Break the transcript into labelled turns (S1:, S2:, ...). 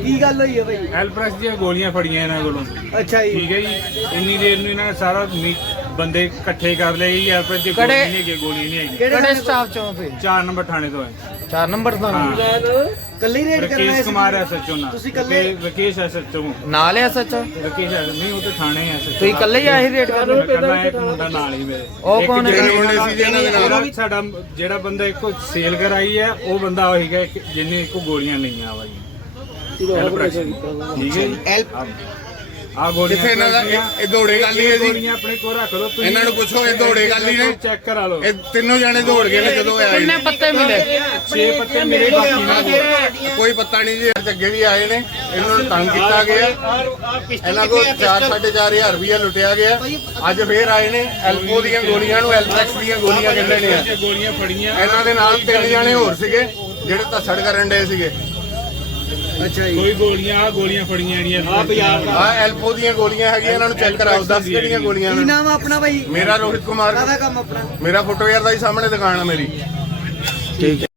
S1: ਕੀ ਗੱਲ ਹੋਈ ਹੈ ਭਾਈ?
S2: ਐਲਪ੍ਰੈਸ ਦੀਆਂ ਗੋਲੀਆਂ ਫੜੀਆਂ ਇਹਨਾਂ ਕੋਲੋਂ।
S1: ਅੱਛਾ ਜੀ,
S2: ਠੀਕ ਹੈ ਜੀ। ਇੰਨੀ ਦੇਰ ਨੂੰ ਇਹਨਾਂ ਨੇ ਸਾਰਾ ਬੰਦੇ ਇਕੱਠੇ ਕਰ ਲਏ ਜੀ। ਐਲਪ੍ਰੈਸ ਦੀ ਗੋਲੀ ਨਹੀਂ ਹੈਗੀ, ਗੋਲੀ ਨਹੀਂ ਹੈਗੀ।
S1: ਕਿਹੜੇ
S3: ਸਟਾਫ ਚੋਂ ਫੇ
S2: 4 ਨੰਬਰ ਥਾਣੇ ਤੋਂ ਹੈ।
S3: 4 ਨੰਬਰ ਤੋਂ
S1: ਕੱਲੇ ਹੀ ਰੇਡ ਕਰਨਾ
S2: ਰਕੇਸ਼
S1: ਹੈ?
S2: ਕੁਮਾਰ ਐਸਐਚਓ ਨਾਲ।
S1: ਤੁਸੀਂ ਇਕੱਲੇ?
S2: ਰਕੇਸ਼ ਐਸਐਚਓ
S3: ਨਾਲ ਹੈ ਸੱਚ?
S2: ਰਕੇਸ਼ ਨਹੀਂ, ਉਹ ਤੇ ਥਾਣੇ ਐਸਐਚਓ।
S3: ਤੁਸੀਂ ਇਕੱਲੇ ਹੀ ਆਏ ਰੇਡ ਕਰਨ?
S2: ਕੱਲਾ ਇੱਕ ਮੁੰਡਾ ਨਾਲ ਹੀ ਮੇਰੇ।
S3: ਉਹ ਕੌਣ ਹੈ?
S2: ਸਾਡਾ ਜਿਹੜਾ ਬੰਦਾ ਇੱਕੋ ਸੇਲ ਕਰਾਈ ਹੈ ਉਹ ਬੰਦਾ ਹੋਏਗਾ ਜਿਹਨੇ ਇੱਕੋ ਗੋਲੀਆਂ ਲਈਆਂ ਵਾ ਜੀ। ਠੀਕ ਹੈ ਜੀ। ਆ ਗੋਲੀਆਂ
S4: ਕਿੱਥੇ ਇਹਨਾਂ ਦਾ ਇਹ ਦੌੜੇ ਗੱਲ ਹੀ ਹੈ ਜੀ।
S2: ਗੋਲੀਆਂ ਆਪਣੇ ਕੋਲ ਰੱਖ ਲਓ ਤੁਸੀਂ।
S4: ਇਹਨਾਂ ਨੂੰ ਪੁੱਛੋ ਇਹ ਦੌੜੇ ਗੱਲ ਹੀ ਨੇ।
S2: ਚੈੱਕ ਕਰਾ ਲਓ।
S4: ਇਹ ਤਿੰਨੋਂ ਜਾਣੇ ਦੌੜ ਗਏ ਨੇ ਜਦੋਂ ਆਏ
S3: ਕਿੰਨੇ
S4: ਨੇ।
S3: ਪੱਤੇ ਮਿਲੇ?
S2: 6 ਪੱਤੇ ਮੇਰੇ ਬਾਕੀ ਨਾ
S4: ਕੋਈ ਪਤਾ ਨਹੀਂ ਜੀ। ਅੱਗੇ ਵੀ ਆਏ ਨੇ, ਇਹਨਾਂ ਨੂੰ ਤੰਗ ਕੀਤਾ ਗਿਆ। ਇਹਨਾਂ ਕੋਲ 4-4.5 ਰੁਪਇਆ ਲੁੱਟਿਆ ਗਿਆ। ਅੱਜ ਫੇਰ ਆਏ ਨੇ। ਐਲਪੋ ਦੀਆਂ ਗੋਲੀਆਂ ਨੂੰ ਐਲਪੈਕਸ ਦੀਆਂ ਗੋਲੀਆਂ ਕਹਿੰਦੇ ਨੇ।
S2: ਗੋਲੀਆਂ ਫੜੀਆਂ।
S4: ਇਹਨਾਂ ਦੇ ਨਾਲ 3 ਜਾਣੇ ਹੋਰ ਸੀਗੇ ਜਿਹੜੇ ਧੱਸੜ ਕਰਨ ਡਏ ਸੀਗੇ।
S1: ਅੱਛਾ ਜੀ,
S2: ਕੋਈ ਗੋਲੀਆਂ ਫੜੀਆਂ ਜਿਹੜੀਆਂ
S4: ਆ ਐਲਪੋ ਦੀਆਂ ਗੋਲੀਆਂ ਹੈਗੀਆਂ। ਇਹਨਾਂ ਨੂੰ ਚੈੱਕ ਕਰਾਓ, ਦੱਸ ਕਿਹੜੀਆਂ ਗੋਲੀਆਂ
S1: ਕੀ
S4: ਨੇ।
S1: ਨਾਮ ਆ ਆਪਣਾ ਭਾਈ?
S4: ਮੇਰਾ ਰੋਹਿਤ ਕੁਮਾਰ।
S1: ਕਾਹਦਾ ਕੰਮ ਆਪਣਾ?
S4: ਮੇਰਾ ਫੁੱਟਵੇਅਰ ਦਾ ਹੀ ਸਾਹਮਣੇ ਦੁਕਾਨ ਆ ਮੇਰੀ।
S3: ਠੀਕ ਹੈ।